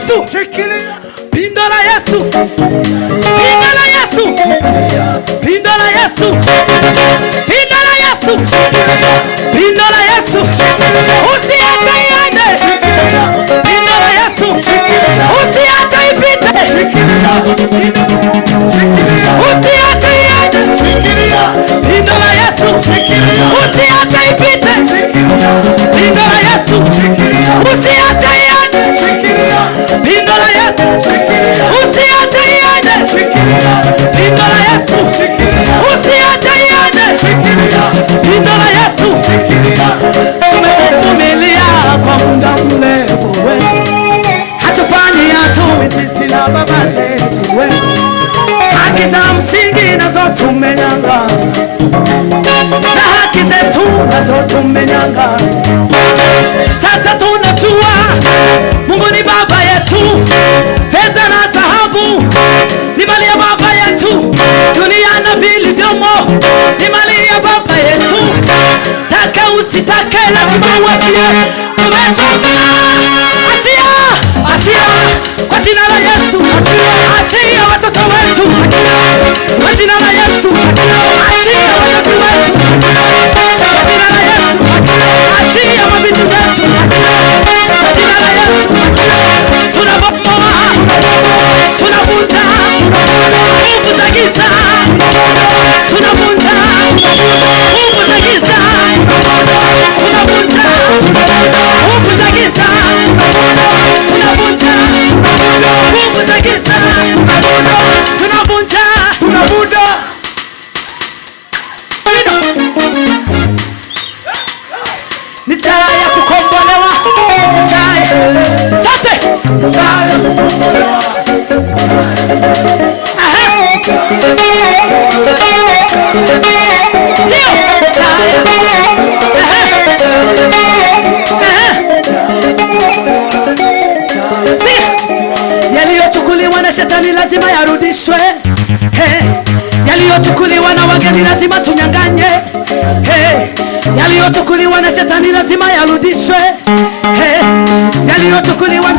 Yesu, pindo la Yesu, pindo la Yesu, pindo la Yesu, pindo la Yesu, pindo la Yesu, usiache iende, pindo la Yesu, usiache ipite, usiache iende, pindo la Yesu, usiache ipite, pindo la Yesu, usiache iende, pindo la Yesu, usiache iende, pindo la Yesu, usiache iende, pindo la Yesu. Tumekuvumilia kwa muda mrefu, hatufanyi hatuwe sisi na baba zetu, haki za msingi nazo tumenyang'anya, na haki zetu nazo tumenyang'anya. Sasa tunajua Mungu ni baba yetu, fedha na dhahabu ni mali ya baba yetu, dunia na vilivyomo ni mali ya baba yetu. Taka usitake lazima uachie, tumechoka. Achia, achia kwa jina la Yesu, achia watoto wetu kwa jina la Yesu, achia wazazi wetu kwa jina la Yesu, achia mabinti zetu kwa jina la Yesu. Tunabomoa, tunavunja nguvu za giza, tunavunja nguvu za giza, tunavunja nguvu za giza, tunavunja nguvu za giza, tunavunja ni saa ya kukombolewa, saa sasa, saa ya kukombolewa. Yaliyochukuliwa na shetani lazima yarudishwe. Yaliyochukuliwa na wageni lazima tunyang'anye. Yaliyochukuliwa na shetani lazima yarudishwe. Yaliyochukuliwa